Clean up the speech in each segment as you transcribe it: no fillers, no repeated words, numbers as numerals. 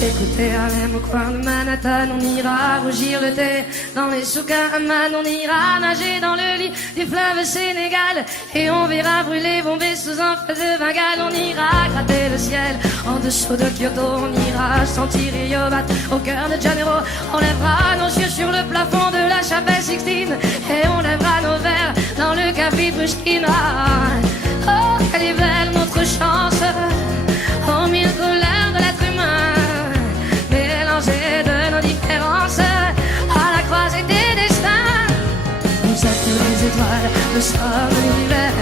Écoutez, à même au coin de Manhattan, on ira rougir le thé dans les souks à Amman, on ira nager dans le lit du fleuve Sénégal et on verra brûler, bomber sous un feu de Bengale. On ira gratter le ciel en dessous de Kyoto, on ira sentir Rio battre au cœur de Janeiro. On lèvera nos yeux sur le plafond de la chapelle Sixtine et on lèvera nos verres dans le café Pushkin. Oh, elle est belle notre chance, aux mille couleurs de l'être humain, mélangées de nos différences, à la croisée des destins. Vous êtes les étoiles, nous sommes l'univers.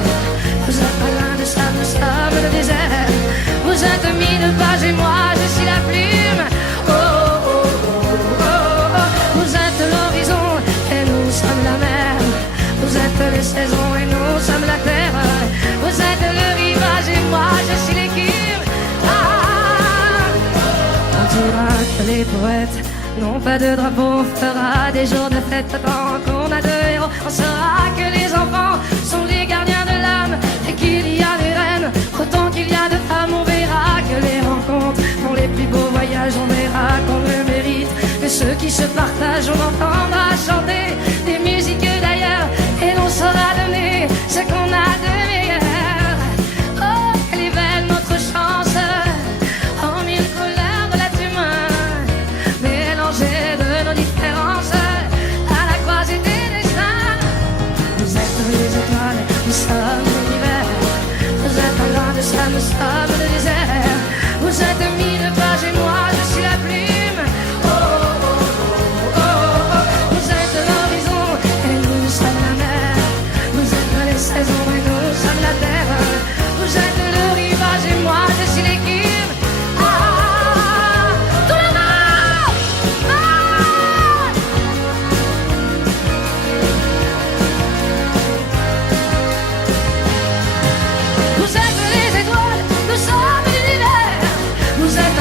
Vous êtes pas loin de ça, nous sommes le désert. Vous êtes mille pages et moi je suis la plume. Oh, oh, oh, oh, oh. Vous êtes l'horizon et nous sommes la mer. Vous êtes les saisons et nous sommes la terre. Vous êtes le rivage et moi je suis l'écume. On dira que les poètes n'ont pas de drapeau, on fera des jours de fête tant qu'on a deux héros. On saura que les enfants sont les gardiens de l'âme et qu'il y a des reines autant qu'il y a de femmes. On verra que les rencontres font les plus beaux voyages, on verra qu'on le mérite, que ceux qui se partagent, on entendra chanter des musiques d'ailleurs et l'on saura donner ce qu'on a de meilleur. Oh, elle est belle notre chance, en mille couleurs de l'être humain, mélangées de nos différences, à la croisée des destins. Vous êtes les étoiles, nous sommes l'univers. Vous êtes pas loin de ça, nous sommes le désert. Vous êtes mille pages et moi je suis la plume. Oh, oh, oh, oh, oh. Vous êtes l'horizon et nous sommes la mer. Vous êtes les saisons et nous sommes la terre. Vous êtes le rivage et moi je suis l'écume. Ah, tout le monde! Ah! Vous êtes les étoiles, nous sommes l'univers. Vous êtes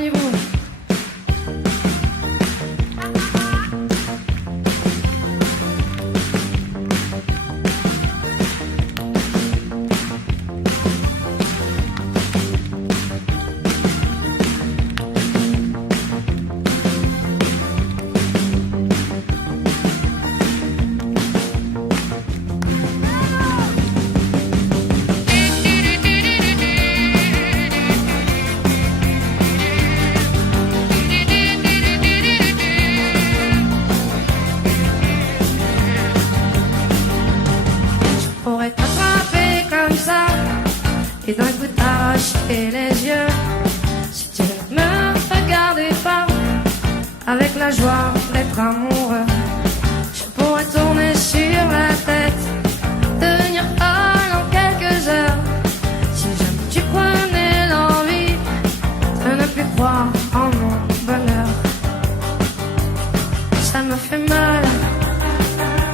parmi vous. Pourrait t'attraper comme ça et d'un coup t'arracher les yeux si tu ne me regardais pas avec la joie d'être amoureux. Je pourrais tourner sur la tête, devenir folle en quelques heures si jamais tu prenais l'envie de ne plus croire en mon bonheur. Ça me fait mal,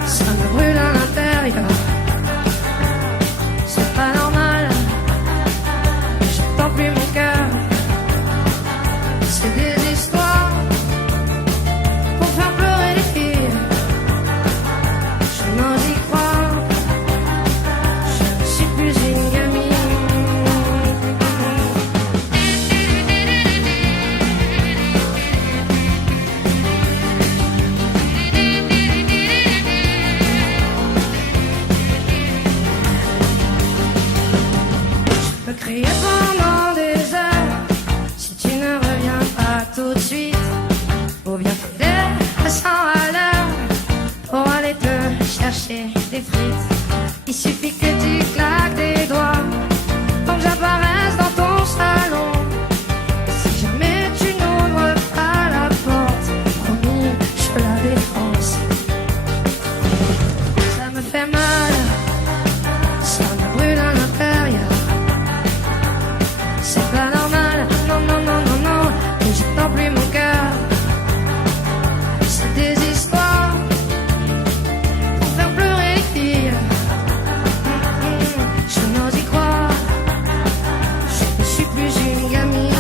ça me brûle à l'intérieur. C'est pas normal, j'entends plus mon cœur. C'est des histoires pour faire pleurer les filles. Je n'ose y croire, je ne suis plus une gamine. Je peux crier pendant des heures si tu ne reviens pas tout de suite, ou bien t'aider à 100 à l'heure pour aller te chercher des frites. Il suffit que tu claques des doigts pour que j'apparaisse dans ton salon. Si jamais tu n'ouvres pas la porte, promis, je la défonce. Ça me fait mal, ça me brûle à l'intérieur. C'est pas normal, non, non, non, non, non, que j'entends plus mon cœur. C'est des histoires pour faire pleurer les filles. Je n'ose y croire, je ne suis plus une gamine.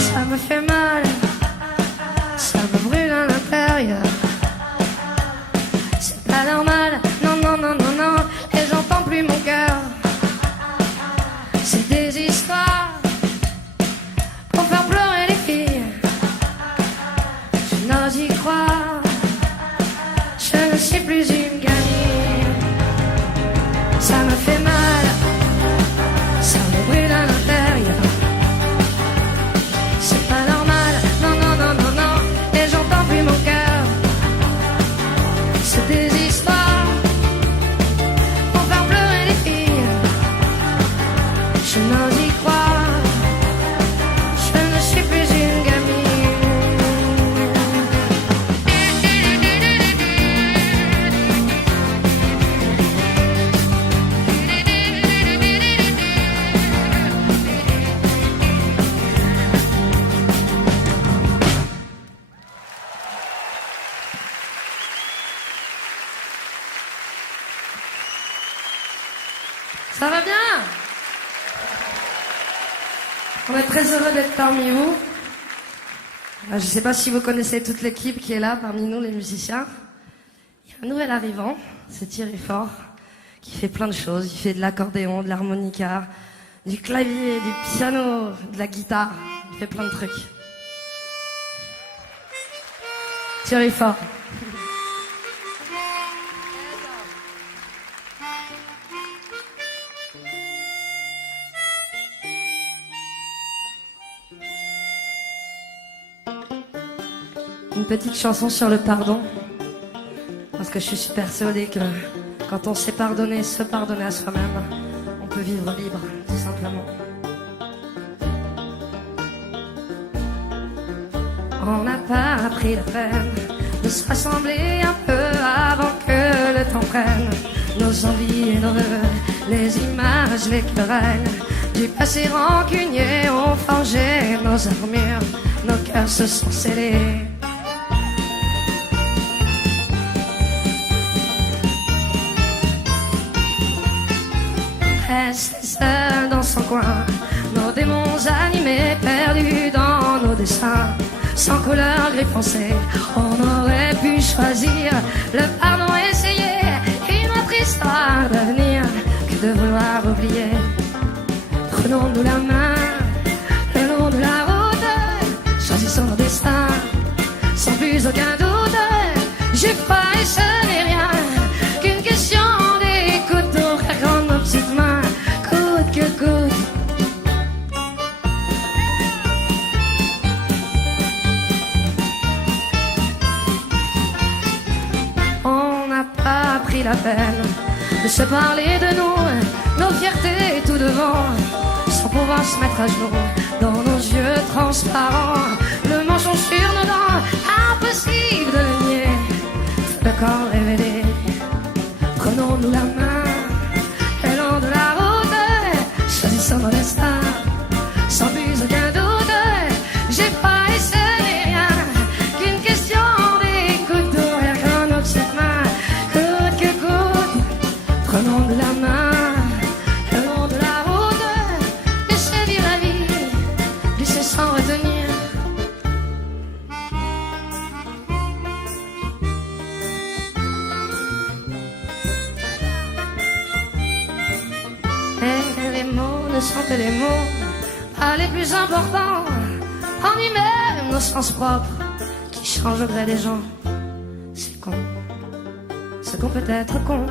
Ça me fait mal, ça me brûle à l'intérieur. C'est pas normal, non, non, non, non, non, et j'entends plus mon cœur. C'est des histoires pour faire pleurer les filles. Je n'ose y croire, je ne suis plus une gamine. Ça me fait mal, ça me brûle à l'intérieur. C'est pas normal, non, non, non, non, non, et j'entends plus mon cœur. C'est des histoires pour faire pleurer les filles. Je n'ose y croire, je ne suis plus une gamine. Ça va bien? On est très heureux d'être parmi vous. Je ne sais pas si vous connaissez toute l'équipe qui est là parmi nous, les musiciens. Il y a un nouvel arrivant, c'est Thierry Fort, qui fait plein de choses. Il fait de l'accordéon, de l'harmonica, du clavier, du piano, de la guitare. Il fait plein de trucs. Thierry Fort. Une petite chanson sur le pardon, parce que je suis persuadée que quand on sait pardonner, se pardonner à soi-même, on peut vivre libre, tout simplement. On n'a pas pris la peine de se rassembler un peu avant que le temps prenne nos envies et nos rêves, les images, les querelles du passé rancunier ont forgé nos armures, nos cœurs se sont scellés. Resté seul dans son coin, nos démons animés, perdus dans nos dessins, sans couleur gris foncé, on aurait pu choisir le pardon, essayer une autre histoire d'avenir que de vouloir oublier. Prenons-nous la main le long de la route, choisissons nos destins sans plus aucun doute. J'ai froid et ce n'est rien qu'une question d'écoute, d'ouvrir grand nos petites mains, coûte que coûte. On n'a pas pris la peine de se parler de nous, nos fiertés tout devant, sans pouvoir se mettre à genoux dans nos yeux transparents, le mensonge sur nos dents, impossible de le nier, le corps révélé. Prenons-nous la main le long de la route, choisissons nos destins sans plus aucun doute. J'ai pas et ce n'est rien qu'une question d'écoute, d'ouvrir grand nos petites mains, coûte que coûte. Prenons-nous la main le long de la route, laissez vivre la vie, laissez sans retenir. Et les mots ne sont que des mots, pas les plus importants. On y met nos sens propres qui changent au gré des gens. C'est con, ce qu'on peut être con,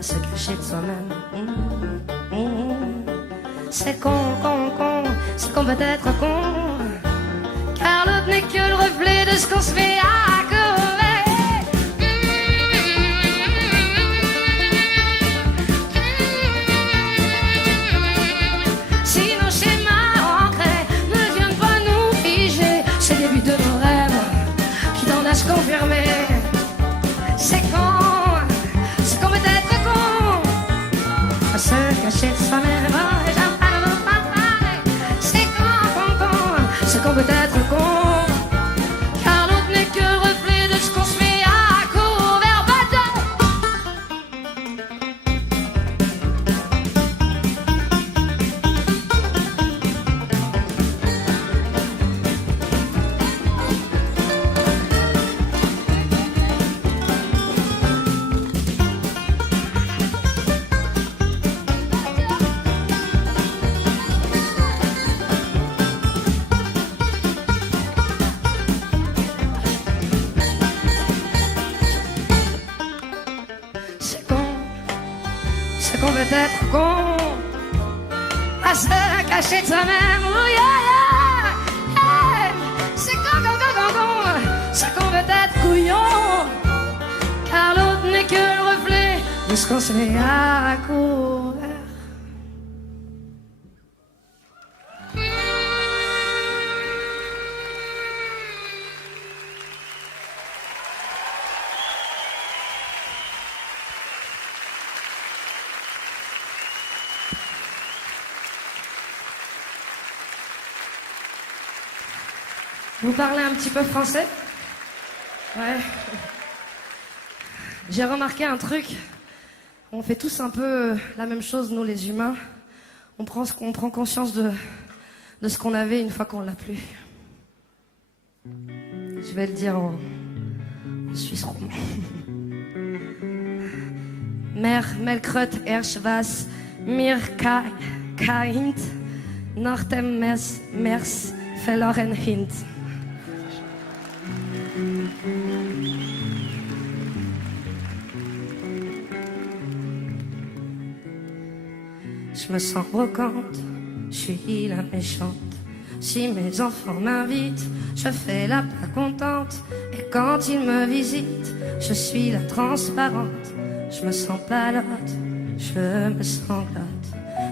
se cacher de soi-même. C'est con, con, con, ce qu'on peut être con, car l'autre n'est que le reflet de ce qu'on se fait à couvert. Si nos schémas ancrés ne viennent pas nous figer, c'est le début de nos rêves qui tendent à se confirmer. C'est con, ce qu'on peut être con, à se cacher de soi-même. C'est con, con, con, ce qu'on peut être con, car l'autre n'est que le reflet de ce qu'on se fait à couvert. C'est con, ce qu'on peut être con, à se cacher de soi-même. Oh yeah, yeah, yeah. C'est con, con, con, con, con, ce qu'on peut être couillon, car l'autre n'est que le reflet de ce qu'on se met à couvert. Vous parlez un petit peu français? Ouais. J'ai remarqué un truc. On fait tous un peu la même chose, nous les humains. On prend conscience de ce qu'on avait une fois qu'on l'a plus. Je vais le dire en suisse romand. Mer melkröt erschwas mir kaint nach dem Mers verloren hint. Je me sens brocante, je suis la méchante. Si mes enfants m'invitent, je fais la pas contente. Et quand ils me visitent, je suis la transparente. Je me sens palote, je me sens glotte.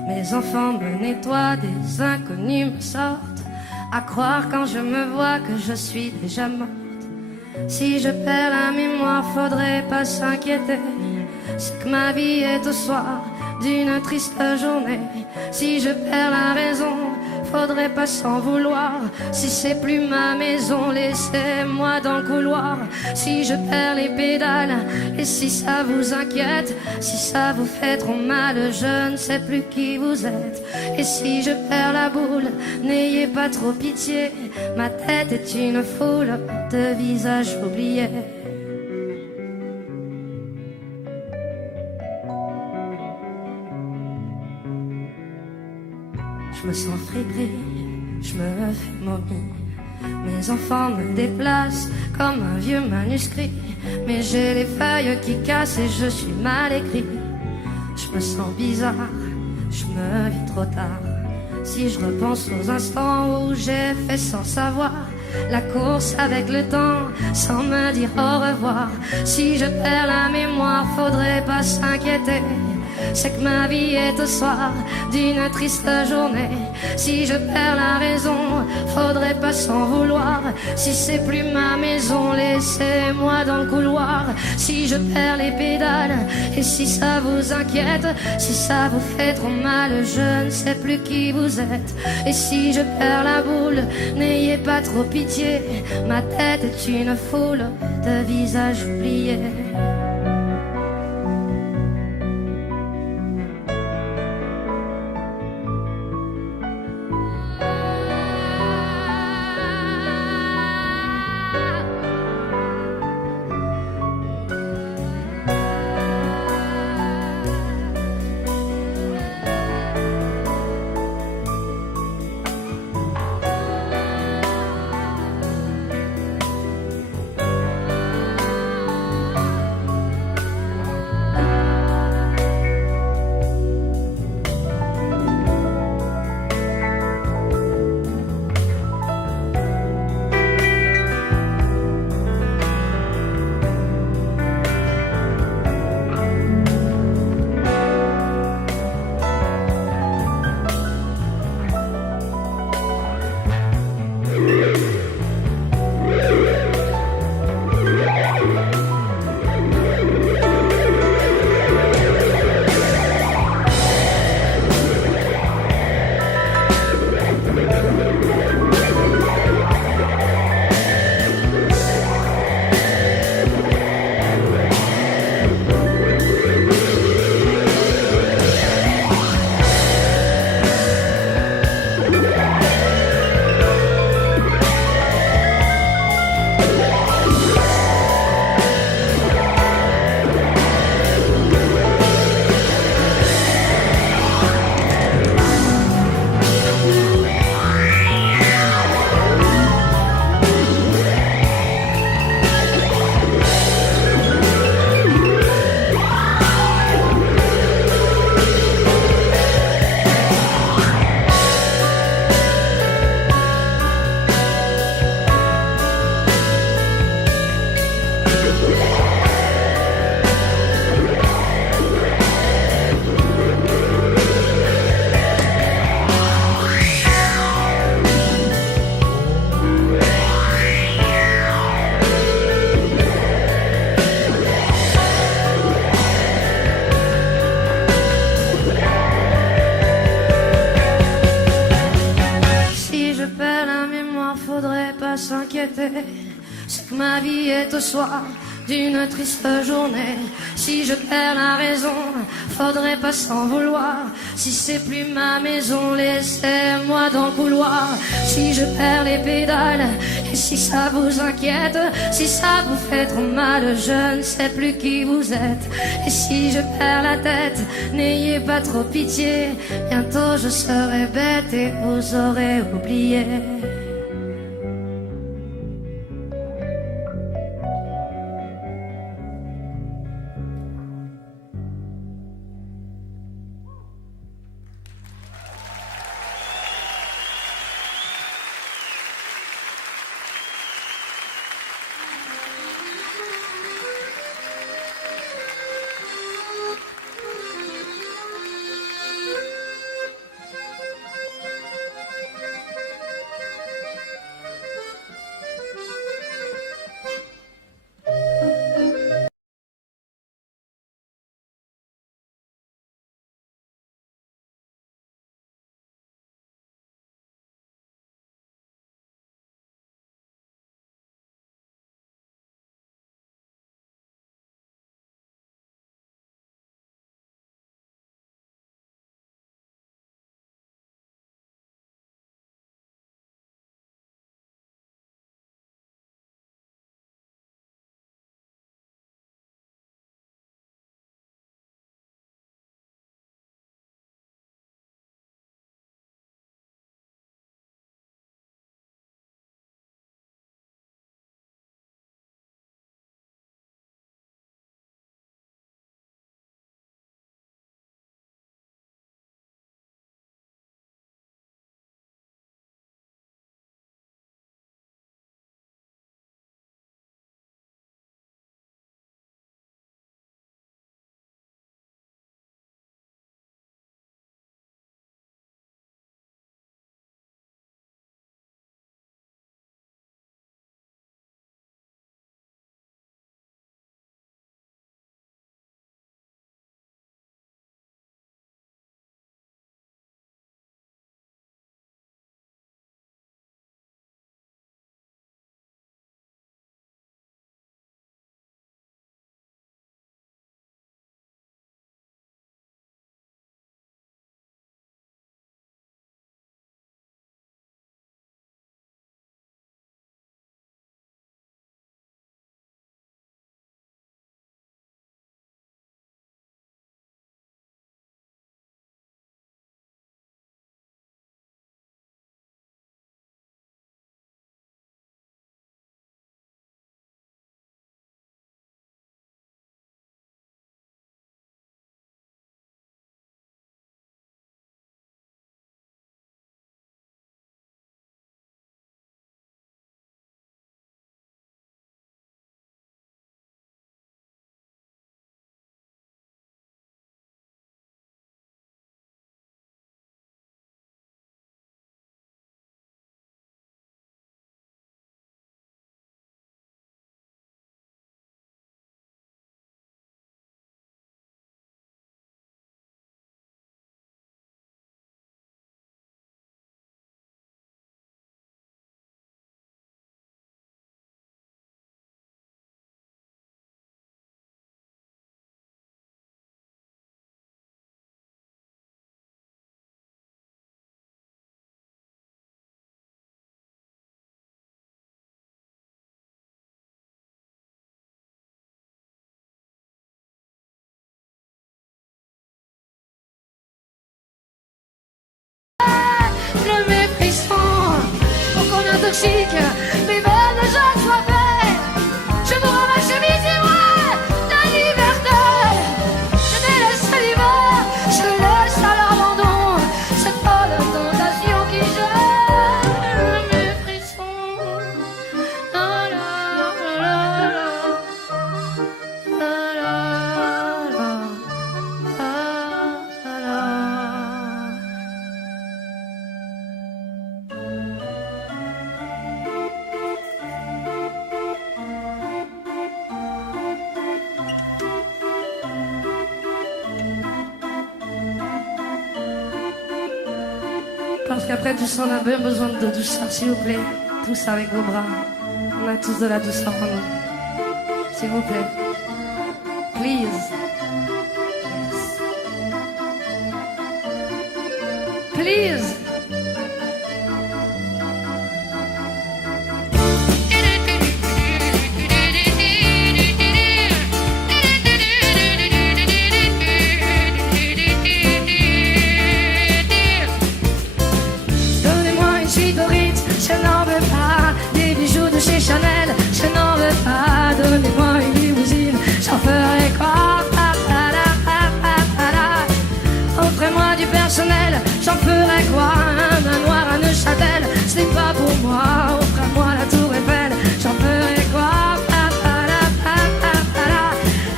Mes enfants me nettoient, des inconnus me sortent. À croire quand je me vois que je suis déjà morte. Si je perds la mémoire, faudrait pas s'inquiéter. C'est que ma vie est au soir d'une triste journée. Si je perds la raison, faudrait pas s'en vouloir. Si c'est plus ma maison, laissez-moi dans le couloir. Si je perds les pédales, et si ça vous inquiète, si ça vous fait trop mal, je ne sais plus qui vous êtes. Et si je perds la boule, n'ayez pas trop pitié, ma tête est une foule de visages oubliés. Je me sens fébrile, je me fais momie. Mes enfants me déplacent comme un vieux manuscrit. Mais j'ai les feuilles qui cassent et je suis mal écrit. Je me sens bizarre, je me vis trop tard. Si je repense aux instants où j'ai fait sans savoir la course avec le temps, sans me dire au revoir. Si je perds la mémoire, faudrait pas s'inquiéter. C'est que ma vie est au soir d'une triste journée. Si je perds la raison, faudrait pas s'en vouloir. Si c'est plus ma maison, laissez-moi dans le couloir. Si je perds les pédales, et si ça vous inquiète, si ça vous fait trop mal, je ne sais plus qui vous êtes. Et si je perds la boule, n'ayez pas trop pitié, ma tête est une foule de visages oubliés. C'est que ma vie est au soir d'une triste journée. Si je perds la raison, faudrait pas s'en vouloir. Si c'est plus ma maison, laissez-moi dans le couloir. Si je perds les pédales, et si ça vous inquiète, si ça vous fait trop mal, je ne sais plus qui vous êtes. Et si je perds la tête, n'ayez pas trop pitié, bientôt je serai bête et vous aurez oublié. parce qu'après tout ça, on a bien besoin de douceur, s'il vous plaît. Tous avec vos bras. On a tous de la douceur en nous. S'il vous plaît. Please. Yes. Please. Je n'en veux pas des bijoux de chez Chanel, je n'en veux pas. Donnez-moi une limousine, j'en ferai quoi? Offrez-moi du personnel, j'en ferai quoi? Un manoir à Neuchâtel, ce n'est pas pour moi. Offrez-moi la tour Eiffel, j'en ferai quoi?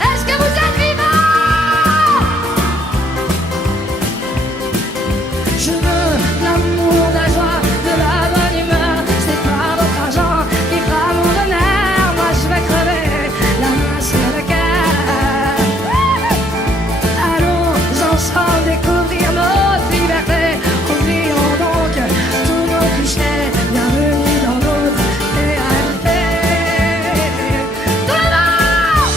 Est-ce que vous êtes vivants? Je veux l'amour, la joie, de la bonne humeur. C'est pas votre argent qui fera mon bonheur. Moi je vais crever la main sur le cœur. Allons ensemble découvrir notre liberté. Oublions donc tous nos clichés. Bienvenue dans notre réalité. Tout le monde!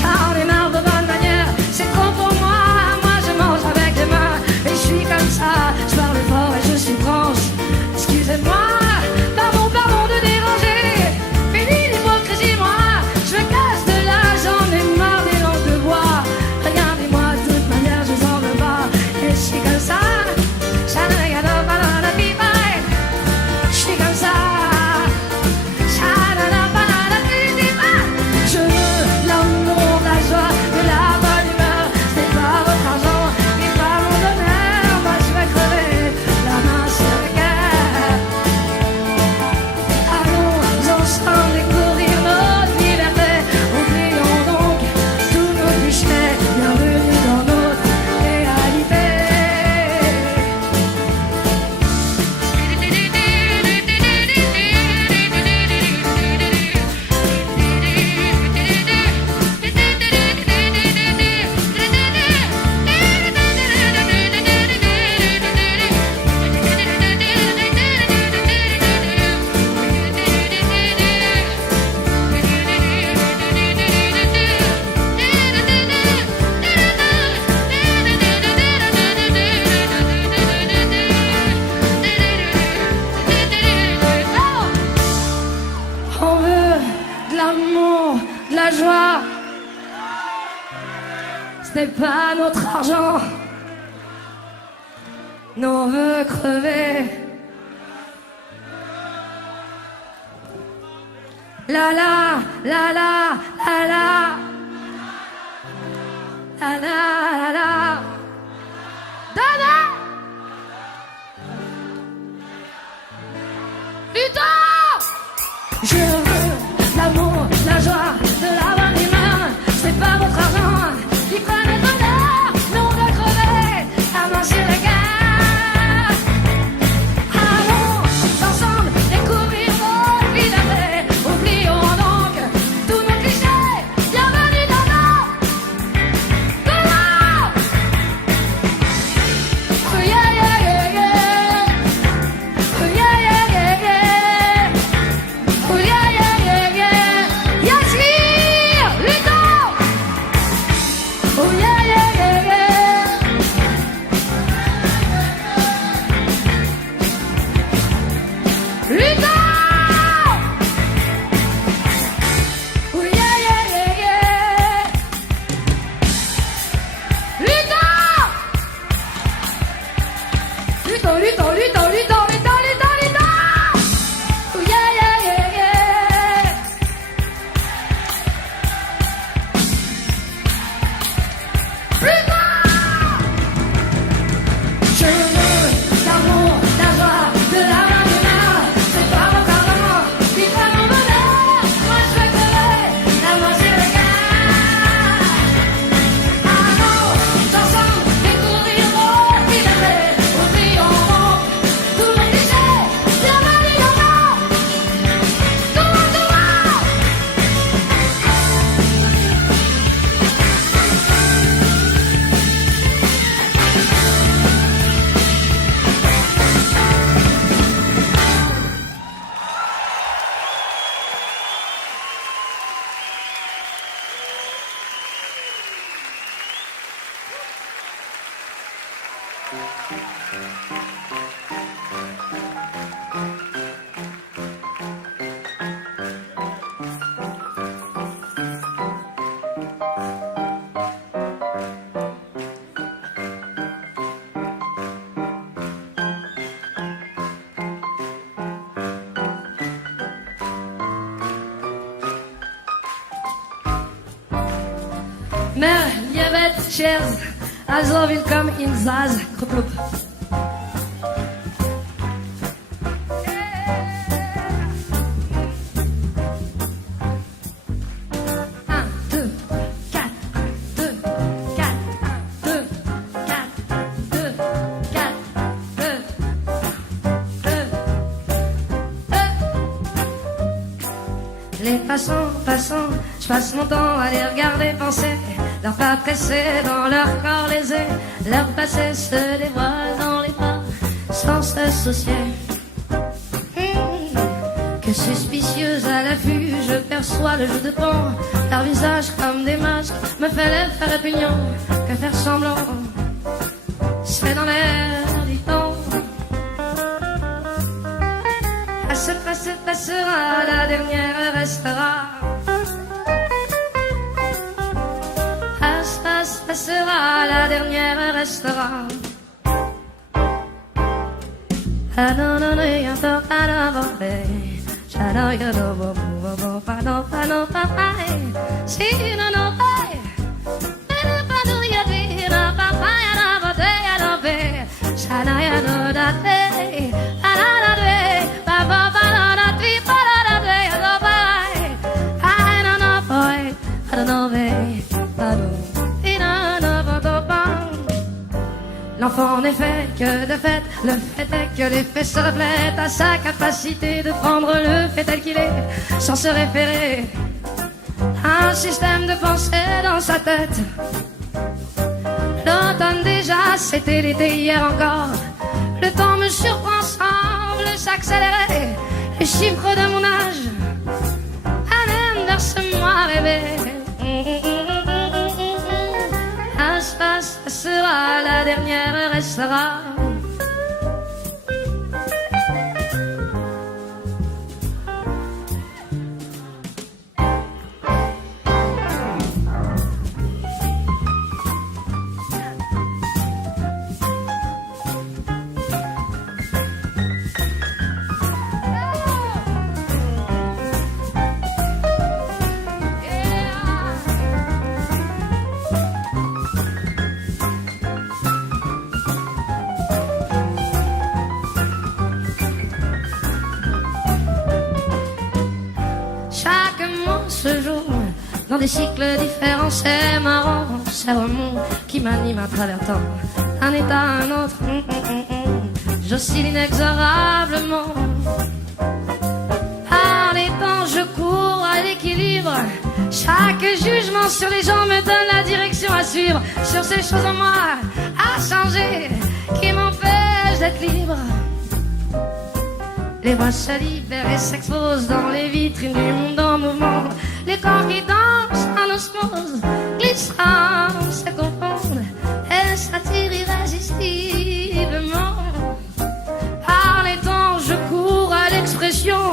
J'en ai marre de bonne manière, c'est trop pour moi. Moi je mange avec les mains et je suis comme ça. Je parle fort et je suis franche. Excusez-moi, pardon de déranger. Fini l'hypocrisie, moi je me casse de là. J'en ai marre des langues de bois. Regardez-moi, de toute manière je vous en veux pas. Et je suis comme ça. Je suis comme ça. Je veux l'amour, la joie, de la bonne humeur. C'est pas votre argent qui fera mon bonheur. Moi je vais crever la main sur le cœur. Allons ensemble découvrir notre liberté. Oublions donc tous nos clichés. Bienvenue dans notre réalité. On veut de l'amour, de la joie. Ce n'est pas notre argent. Nous on veut crever. La la la la la la. La la la la. Donnez! Putain! Je veux l'amour, la joie, de la bonne humeur. C'est pas votre argent qui fera notre bonheur. Nous on veut crever la main sur le cœur. Allons ensemble découvrir notre liberté. Oublions donc tous nos clichés. Bienvenue dans nos bonheurs. Oh yeah yeah yeah yeah. Oh yeah yeah yeah yeah. Oh yeah yeah. Mer, Liebet, Cheers, also willkommen in Zaz, Club. Les passants, je passe mon temps à les regarder penser, leurs pas pressés dans leur corps lésés, leur passé se dévoile dans les pas, sans se soucier. Que suspicieuse à l'affût, je perçois le jeu de pan, leur visage comme des masques me fait l'effet répugnant, que faire semblant se fait dans l'air du temps. Passera, la dernière restera. Passera, la dernière restera. L'enfant n'est fait que de fait, le fait est que l'effet se reflète à sa capacité de prendre le fait tel qu'il est, sans se référer à un système de pensée dans sa tête. L'automne déjà, c'était l'été hier encore. Le temps me surprend, semble s'accélérer. Les chiffres de mon âge amènent vers ce moi rêvé. Passera, la dernière restera. Dans des cycles différents, c'est marrant, c'est remont qui m'anime à travers temps, un état à un autre, j'oscille inexorablement. Par les temps, je cours à l'équilibre, chaque jugement sur les gens me donne la direction à suivre, sur ces choses en moi à changer, qui m'empêchent d'être libre. Les voix se libèrent et s'exposent dans les vitrines du monde en mouvement. Les corps qui dansent en osmose glissent, se confondent et s'attirent irrésistiblement. Par les temps, je cours à l'expression.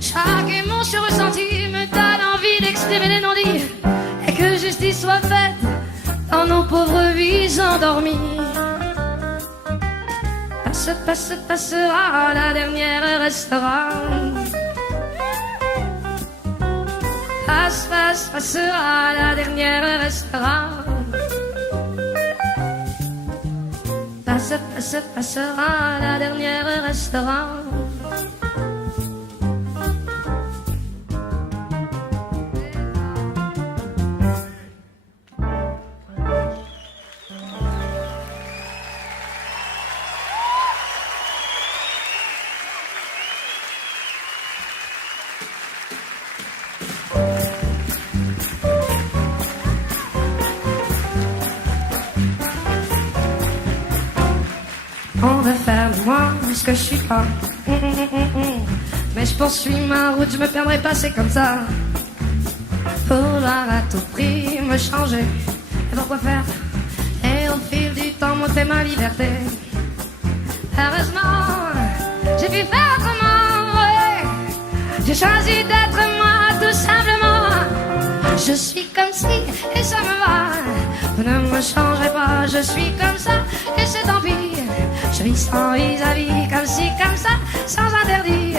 Chaque émotion ressentie me donne envie d'exprimer les non-dits et que justice soit faite dans nos pauvres vies endormies. Passera, la dernière restera. Passera, la dernière restera. Passera, la dernière restera. On veut faire de moi ce que je suis pas. Mais je poursuis ma route, je me perdrai pas, c'est comme ça. Vouloir à tout prix me changer, et pourquoi faire? Et au fil du temps monter ma liberté. Heureusement, j'ai pu faire autrement, ouais. J'ai choisi d'être moi tout simplement. Je suis comme si et ça me va. Vous ne me changerez pas, je suis comme ça et c'est tant pis. Je vis sans vis-à-vis, comme ci, comme ça, sans interdit.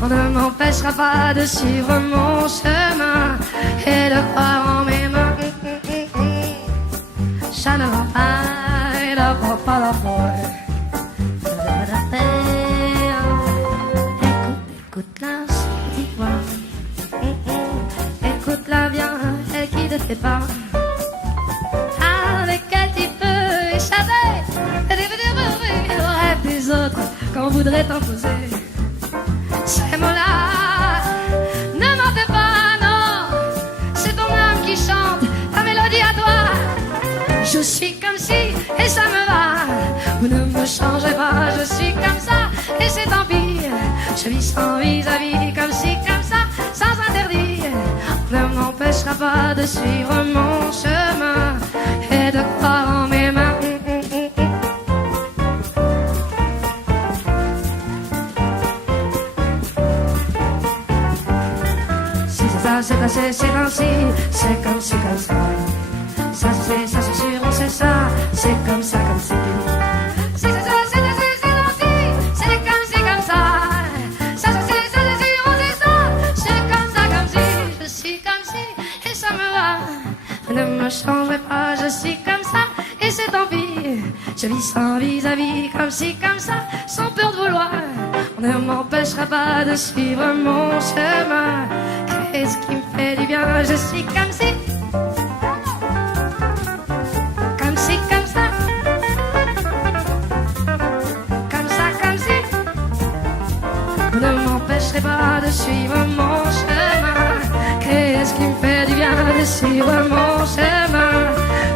On ne m'empêchera pas de suivre mon chemin et de croire en mes mains. pas la forêt. Écoute la petite voix, écoute-la bien, elle qui ne fait pas, avec elle tu peux échapper au rêve des autres qu'on voudrait t'imposer. Ces mots-là, ne m'en fais pas, non, c'est ton âme qui chante ta mélodie à toi. Je suis comme si, et ça me va, vous ne me changez pas, je suis comme ça, et c'est tant pis. Je vis sans vis-à-vis, comme si, comme ça, sans interdit. Ne m'empêchera pas de suivre mon chemin et de croire en mes mains. Si c'est ça, c'est assez, c'est ainsi, c'est comme si, comme ça. Ça c'est sûr, on sait ça, c'est comme ça, comme c'est. Si c'est ça, c'est assez, c'est ainsi, c'est comme si, comme ça. Ça c'est sûr, on sait ça, c'est comme ça, comme si. Je suis comme si, et ça me va. Ne me changerai pas, je suis comme ça, et c'est tant pis. Je vis sans vis-à-vis, comme si, comme ça, sans peur de vouloir. On ne m'empêchera pas de suivre mon chemin. Qu'est-ce qui me fait du bien, je suis comme si. Ne m'empêcherai pas de suivre mon chemin. Qu'est-ce qui me fait du bien de suivre mon chemin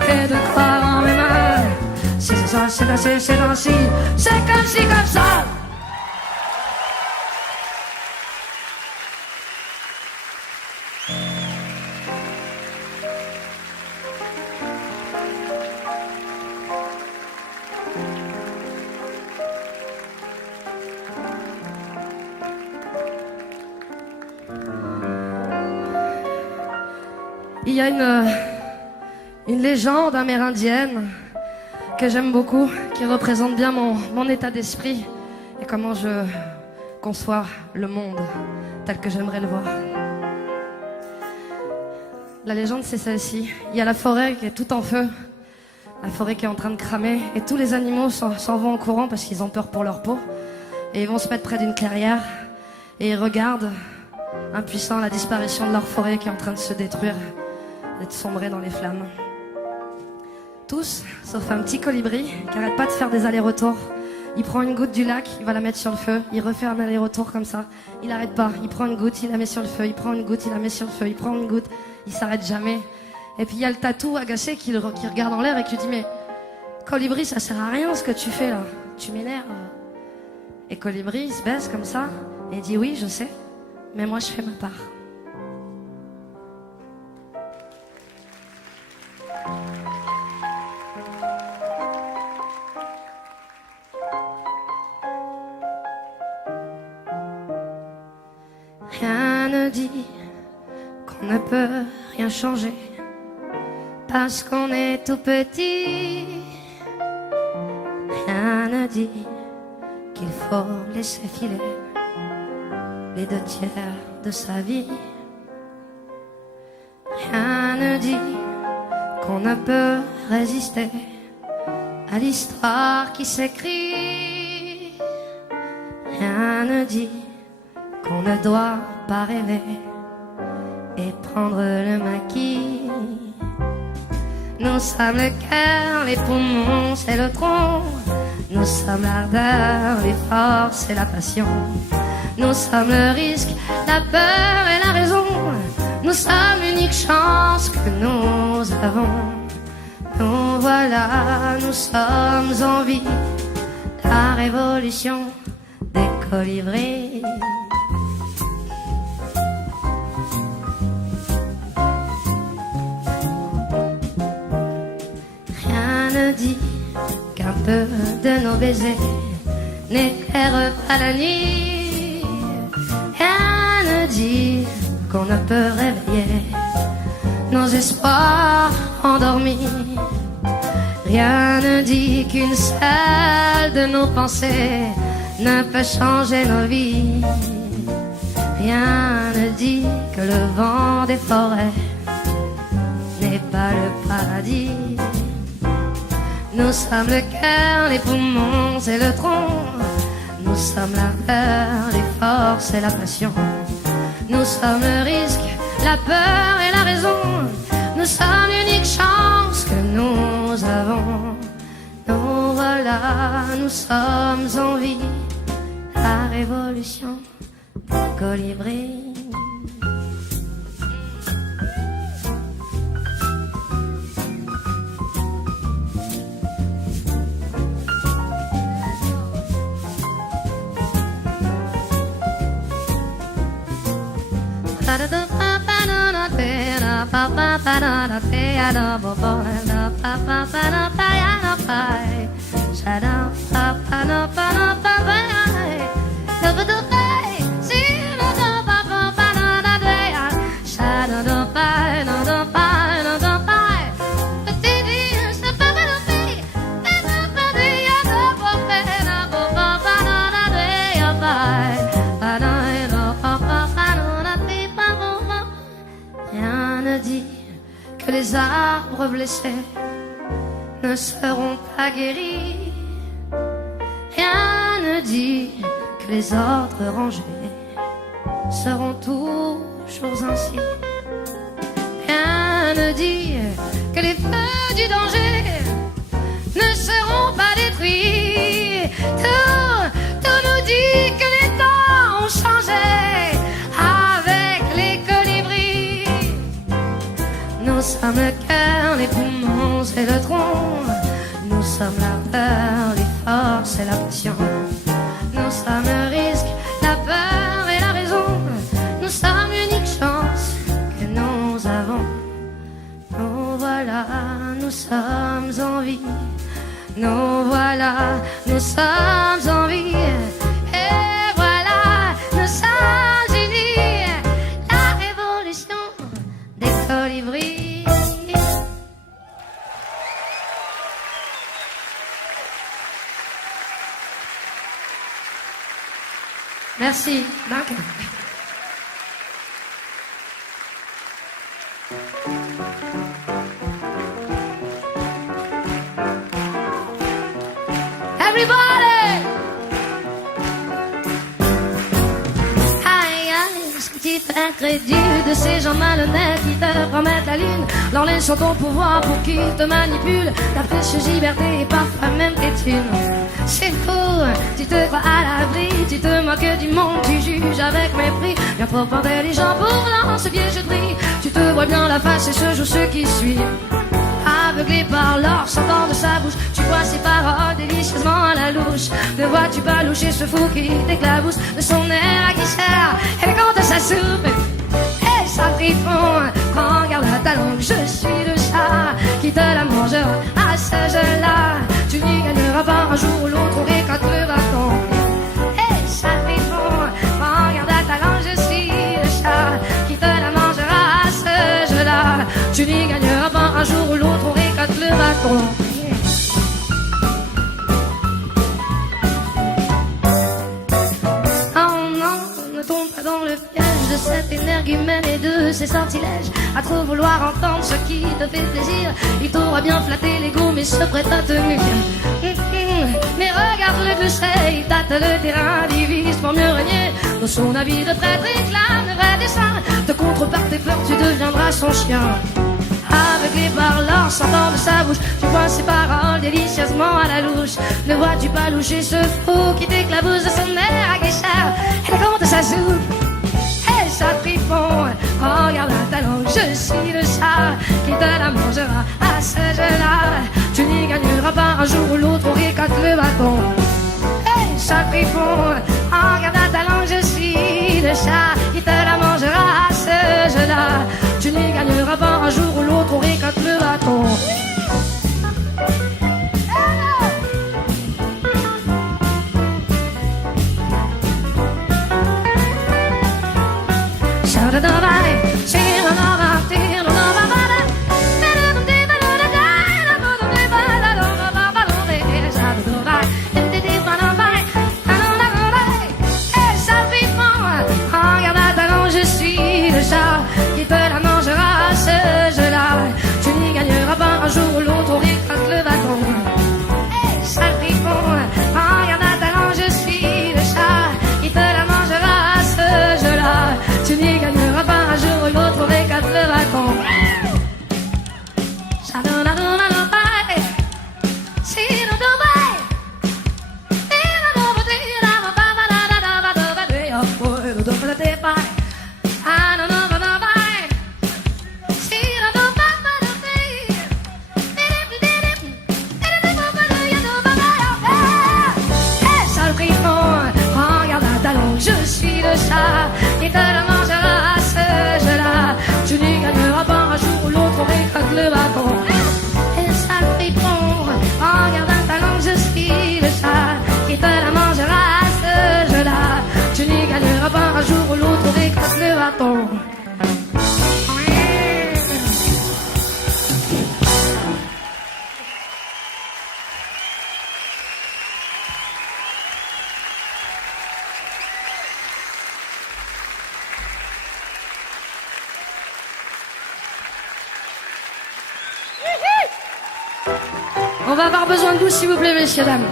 et de croire en mes mains. Si c'est ça, c'est assez, c'est ainsi, c'est comme si, comme ça. Il y a une légende amérindienne que j'aime beaucoup, qui représente bien mon état d'esprit et comment je conçois le monde tel que j'aimerais le voir. La légende, c'est celle-ci. Il y a la forêt qui est tout en feu, la forêt qui est en train de cramer, et tous les animaux s'en vont en courant parce qu'ils ont peur pour leur peau. Et ils vont se mettre près d'une clairière et ils regardent, impuissants, la disparition de leur forêt qui est en train de se détruire et de sombrer dans les flammes. Tous, sauf un petit colibri qui n'arrête pas de faire des allers-retours. Il prend une goutte du lac, il va la mettre sur le feu, il refait un aller-retour comme ça. Il n'arrête pas, il prend une goutte, il la met sur le feu, il prend une goutte, il la met sur le feu, il prend une goutte, il s'arrête jamais. Et puis il y a le tatou agacé qui regarde en l'air et qui lui dit: mais colibri, ça sert à rien ce que tu fais là, tu m'énerves. Et colibri, il se baisse comme ça et il dit: oui, je sais, mais moi je fais ma part. Rien ne dit qu'on ne peut rien changer parce qu'on est tout petit. Rien ne dit qu'il faut laisser filer les 2 tiers de sa vie. Rien ne dit qu'on ne peut résister à l'histoire qui s'écrit. Rien ne dit qu'on ne doit pas rêver et prendre le maquis. Nous sommes le cœur, les poumons, c'est le tronc. Nous sommes l'ardeur, les forces et la passion. Nous sommes le risque, la peur et la raison. Nous sommes l'unique chance que nous avons. Nous voilà, nous sommes en vie, la révolution des colibris. Rien ne dit qu'un peu de nos baisers n'éclaire pas la nuit. Rien ne dit qu'on ne peut réveiller nos espoirs endormis. Rien ne dit qu'une seule de nos pensées ne peut changer nos vies. Rien ne dit que le vent des forêts n'est pas le paradis. Nous sommes le cœur, les poumons et le tronc. Nous sommes la peur, les forces et la passion. Nous sommes le risque, la peur et la raison. Nous sommes l'unique chance que nous avons. Nous voilà, nous sommes en vie. La révolution des colibris. Que les arbres blessés ne seront pas guéris. Rien ne dit que les ordres rangés seront toujours ainsi. Rien ne dit que les feux du danger ne seront pas détruits. Tout nous dit que les temps ont changé. Nous sommes le cœur, les poumons et le tronc. Nous sommes la peur, les forces et la passion. Nous sommes le risque, la peur et la raison. Nous sommes l'unique chance que nous avons. Nous voilà, nous sommes en vie. Nous voilà, nous sommes en vie. Et voilà, nous sommes unis. La révolution des colibris. Merci, danke. Everybody! Aïe, aïe, ce petit incrédule de ces gens malhonnêtes qui te promettent la lune, leur laissant ton pouvoir pour qu'ils te manipulent, ta précieuse liberté et parfois même tes thunes. C'est faux, tu te crois à l'abri, tu te moques du monde, tu juges avec mépris, bien trop intelligent pour lancer piégerie. Tu te vois bien la face et ce jour ce qui suit. Aveuglé par l'or sortant de sa bouche, tu vois ses paroles délicieusement à la louche. Ne vois-tu pas loucher ce fou qui t'éclabousse de son air à qui sert? Elle compte sa soupe et sa fripon. Prends garde à ta langue, je suis le chat qui te la mangera à ce jeu-là. Tu n'y gagneras pas un jour ou l'autre, on récoltera ton et sa fripon. Prends garde à ta langue, je suis le chat qui te la mangera à ce jeu-là. Tu n'y gagneras pas un jour ou l'autre, on récolte le bâton. Oh non, ne tombe pas dans le piège de cette énergumène et de ses sortilèges. À trop vouloir entendre ce qui te fait plaisir, il t'aura bien flatté l'ego mais se prête à te nuire. Mais regarde le glouchet, il tâte le terrain, divise pour mieux régner. Dans son habit de traître, réclame le vrai dessein. Te contre par tes peurs, tu deviendras son chien. Aveuglé par l'or sortant de sa bouche, tu vois ses paroles délicieusement à la louche. Ne vois-tu pas loucher ce fou qui t'éclabousse de son air à guéchard? Elle compte sa soupe et sa fripon. Regarde ta langue, je suis le chat qui te la mangera à ce jeu-là. Tu n'y gagneras pas un jour ou l'autre, on récolte le bâton. Et sa fripon. Regarde ta langue, je suis le chat qui te la mangera à ce jeu-là. Tu n'y gagneras pas un jour ou l'autre, on récolte le bâton. Qui te la mangera à ce jeu-là. Tu n'y gagneras pas un jour ou l'autre, on récolte le bâton. On va avoir besoin de vous, s'il vous plaît, messieurs, dames.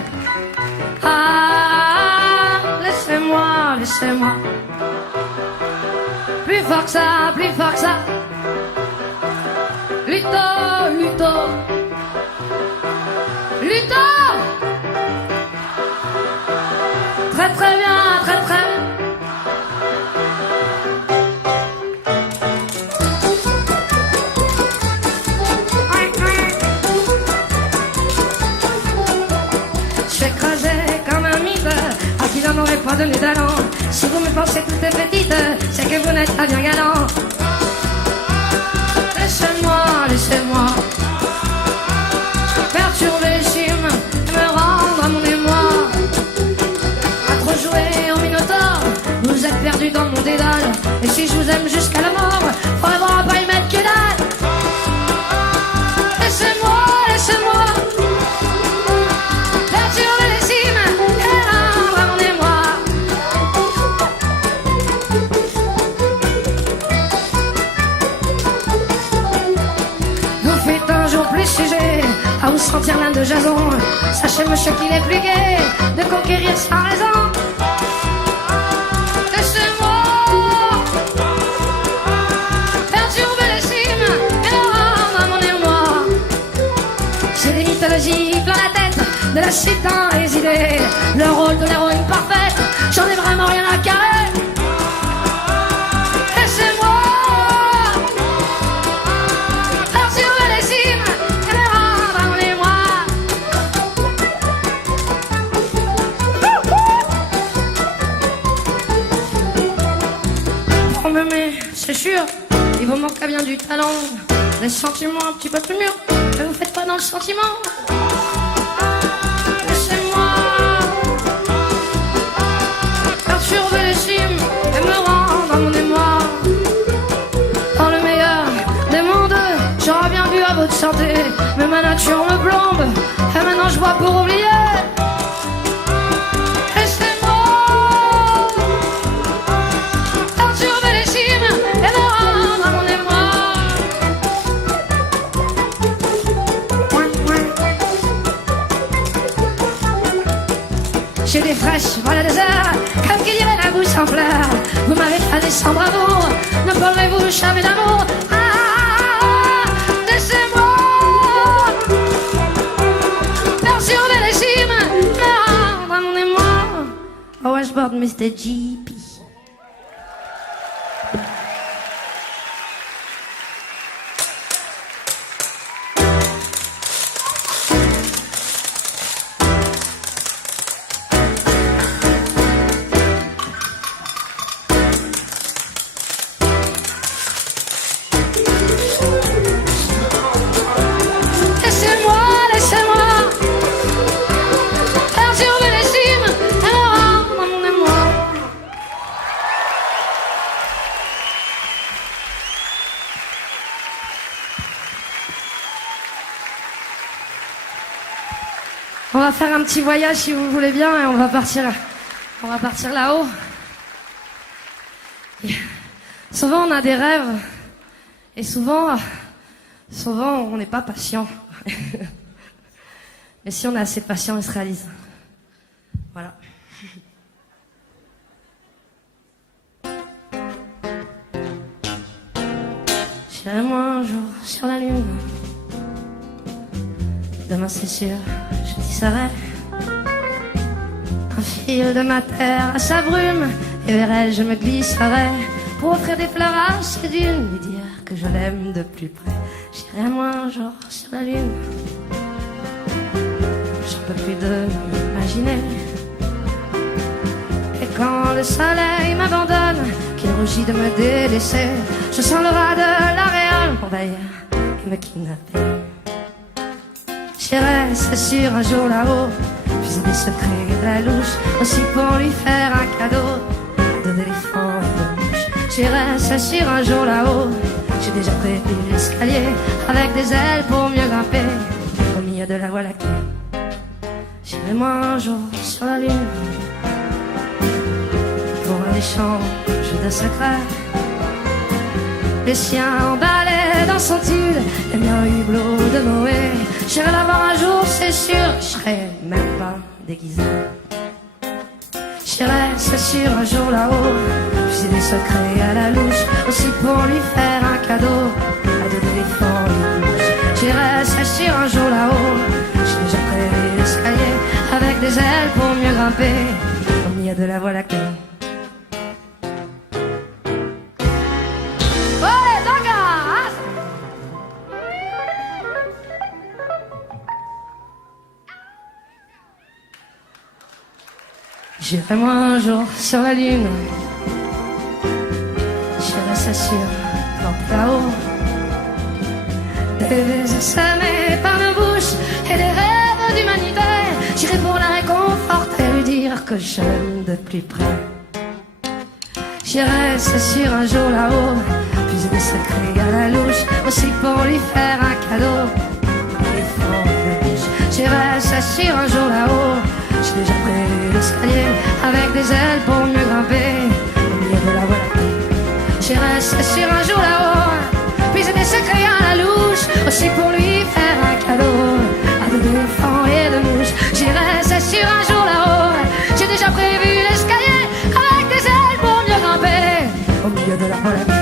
Ah, laissez-moi, laissez-moi. Plus fort que ça, plus fort que ça. Luto, luto. Luto. Très très bien, très très bien. N'en aurait pas donné d'allant. Si vous me pensez toute petite, c'est que vous n'êtes pas bien galant. Laissez-moi, laissez-moi perturber les cimes et me rendre à mon émoi. À trop jouer au minotaure, vous êtes perdu dans mon dédale. Et si je vous aime jusqu'à la mort, faudrait vraiment pas y mettre que dalle. Laissez-moi, laissez-moi perturber les cimes et me rendre à mon émoi. Sujet à vous sentir l'âme de Jason. Sachez monsieur qu'il est plus gai de conquérir sans raison. Laissez-moi perturber les cimes et me rendre à mon émoi. J'ai des mythologies plein la tête, de la cite dans les idées. Le rôle de l'héroïne parfaite, j'en ai vraiment rien à carrer. C'est sûr, il vous manque bien du talent. Les sentiments un petit peu plus mûrs, mais vous faites pas dans le sentiment. Laissez-moi perturber les cimes et me rendre à mon émoi. Dans le meilleur des mondes, j'aurais bien bu à votre santé, mais ma nature me plombe, et maintenant je bois pour oublier. J'ai des fraîches, voilà des heures, comme qui dirait la bouche en fleurs. Vous m'avez fané sans bravoure, ne parlez-vous jamais d'amour. Ah, laissez-moi perturber les cimes, me rendre à mon émoi. Oh, Washboard, Mr. GP. On va faire un petit voyage si vous voulez bien et on va partir là-haut. Souvent on a des rêves et souvent on n'est pas patient. Mais si on est assez patient, ils se réalisent. Voilà. J'irai moi un jour sur la lune. Demain c'est sûr, je tisserai un fil de ma terre à sa brume, et vers elle je me glisserai pour offrir des fleurs à ses dunes, lui dire que je l'aime de plus près. J'irai moi un jour sur la lune. J'en peux plus de m'imaginer. Et quand le soleil m'abandonne, qu'il rougit de me délaisser, je sens le rat de l'aréole m'envahir et me kidnapper. J'irai, c'est sûr, un jour là-haut, puiser des secrets de la louche, aussi pour lui faire un cadeau de d'éléphants et de mouches. J'irai s'asseoir un jour là-haut. J'ai déjà prévu l'escalier avec des ailes pour mieux grimper au milieu de la voie lactée. J'irai moi un jour sur la lune pour un échange de secrets. Les siens emballés dans son tulle, les miens hublot de Noé. J'irai la voir un jour, c'est sûr, je serai même pas déguisé. J'irai s'asseoir un jour là-haut, j'ai des secrets à la louche, aussi pour lui faire un cadeau à deux éléphants de bouche. J'irai s'asseoir un jour là-haut, j'ai déjà prévu l'escalier avec des ailes pour mieux grimper au milieu de la voie lactée. J'irai moi un jour sur la lune, j'irai s'assurer là-haut. Des baisers semés par nos bouches et des rêves d'humanité. J'irai pour la réconforter, lui dire que j'aime de plus près. J'irai s'assurer un jour là-haut, puiser des secrets à la louche, aussi pour lui faire un cadeau. J'irai s'assurer un jour là-haut, j'ai déjà prévu l'escalier avec des ailes pour mieux grimper au milieu de la voie lactée. J'irai s'assurer un jour là-haut, puiser des secrets à la louche, aussi pour lui faire un cadeau à des éléphants et de mouches. J'irai s'assurer un jour là-haut, j'ai déjà prévu l'escalier avec des ailes pour mieux grimper au milieu de la voie lactée.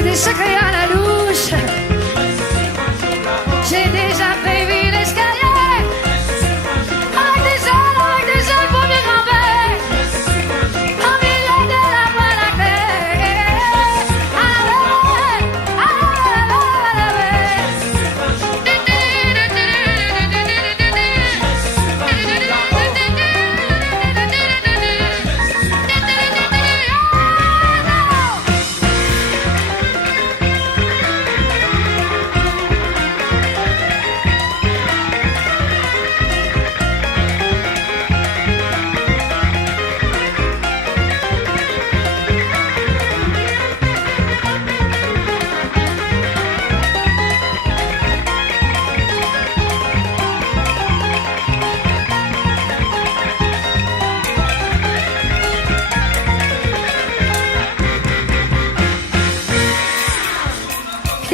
Des secrets à la louche, j'ai déjà prévu l'escalier avec des ailes pour mieux grimper au milieu de la voie lactée.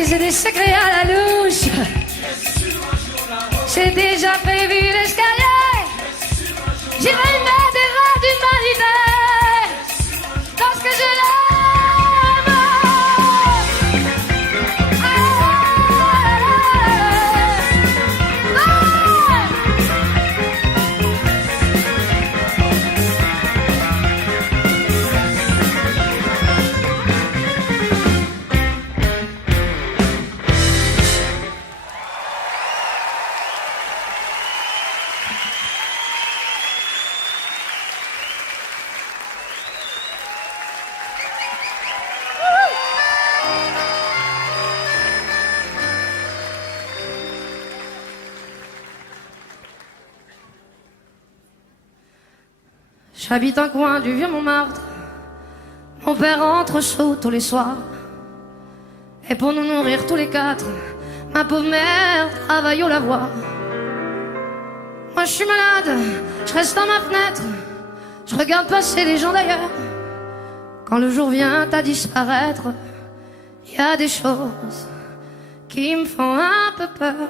J'ai des secrets à la louche, j'ai déjà prévu l'escalier. J'irai mettre des rats d'humanité parce que je l'aime. J'habite un coin du vieux Montmartre. Mon père rentre chaud tous les soirs. Et pour nous nourrir tous les quatre, ma pauvre mère travaille au lavoir. Moi je suis malade, je reste à ma fenêtre, je regarde passer les gens d'ailleurs. Quand le jour vient à disparaître, il y a des choses qui me font un peu peur.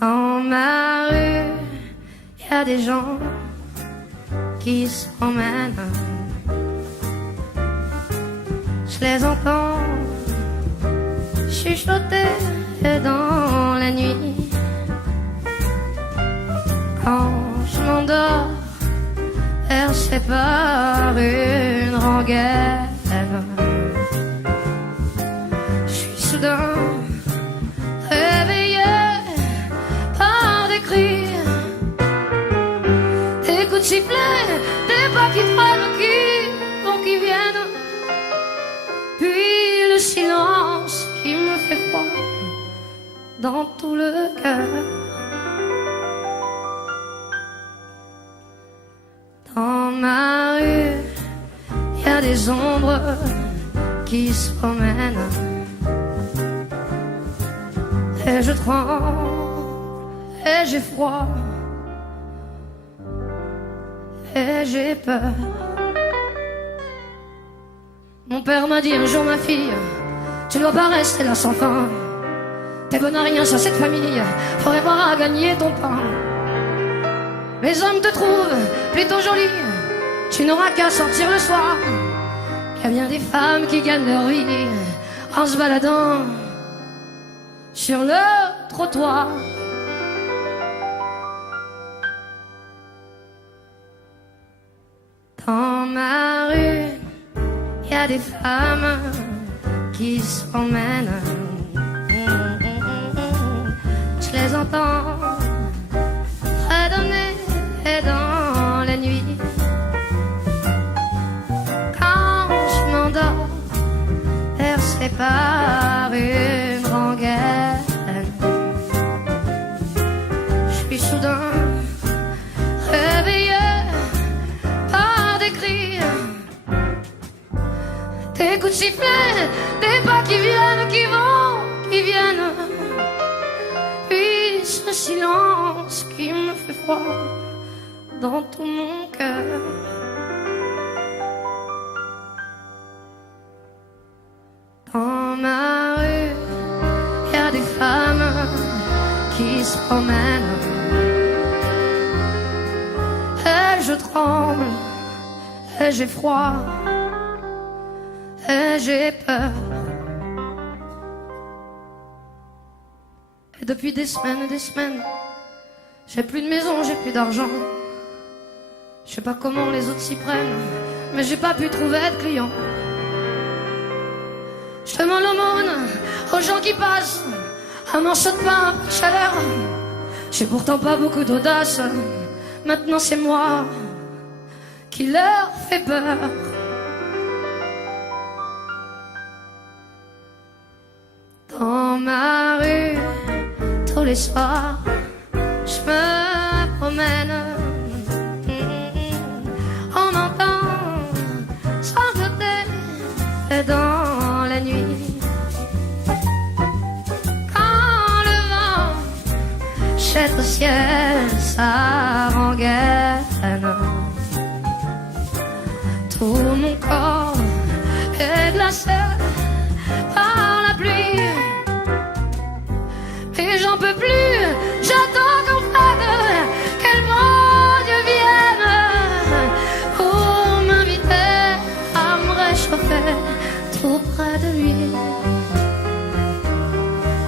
Dans ma rue, il y a des gens qui s'emmènent. Je les entends, chuchoter dans la nuit. Quand je m'endors, percé par une rengaine, je suis soudain réveillé par des cris, des coups de sifflet, des pas qui traînent, qui vont, qui viennent, puis le silence qui me fait froid dans tout le cœur. Dans ma rue, y a des ombres qui se promènent, et je tremble, et j'ai froid, et j'ai peur. Mon père m'a dit un jour, ma fille, tu ne dois pas rester là sans fin. T'es bonne à rien sur cette famille, faudrait voir à gagner ton pain. Les hommes te trouvent plutôt jolie, tu n'auras qu'à sortir le soir. Y a bien des femmes qui gagnent leur vie en se baladant sur le trottoir. Dans ma rue, y a des femmes qui se promènent, je les entends fredonner dans la nuit. Quand je m'endors, percé par une rengaine, je suis soudain réveillé par des cris, des coups de sifflet, des pas qui viennent, qui vont, qui viennent, puis ce silence qui me fait froid dans tout mon cœur. Dans ma rue, y a des femmes qui se promènent, et je tremble, et j'ai froid, et j'ai peur. Et depuis des semaines, j'ai plus de maison, j'ai plus d'argent. Je sais pas comment les autres s'y prennent, mais j'ai pas pu trouver de clients. Je demande l'aumône aux gens qui passent, un morceau de pain, un peu de chaleur. J'ai pourtant pas beaucoup d'audace, maintenant c'est moi qui leur fais peur. Dans ma rue, tous les soirs, je me promène. On entend sangloter dans la nuit. Quand le vent jette au ciel sa rengaine, tout mon corps est glacé par la pluie. Et j'en peux plus, j'attends qu'en fait quel bon Dieu vienne pour m'inviter à me réchauffer tout près de lui.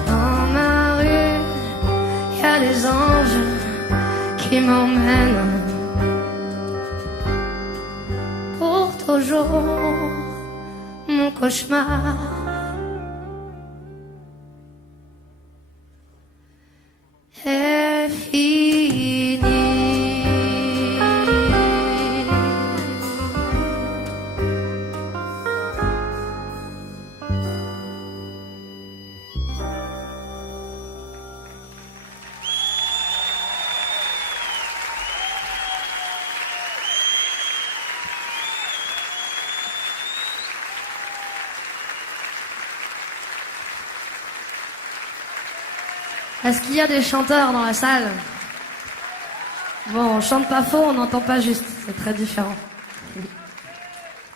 Dans ma rue, y a des anges qui m'emmènent pour toujours. Mon cauchemar est fini. Est-ce qu'il y a des chanteurs dans la salle? Bon, on chante pas faux, on n'entend pas juste. C'est très différent.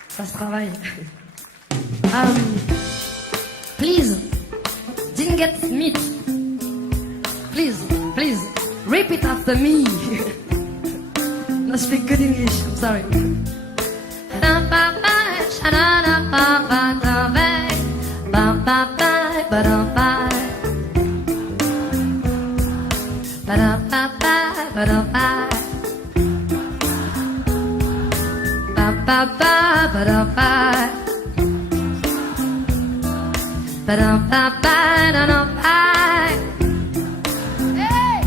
Ça se travaille. Please, didn't get meat. Please, repeat after me. No speak good English, I'm sorry. ba-da-ba. Ba-da-ba-ba, ba-da-ba. Ba-ba-ba, ba-da-ba. Ba-da-ba-ba, da-da-ba. Hey!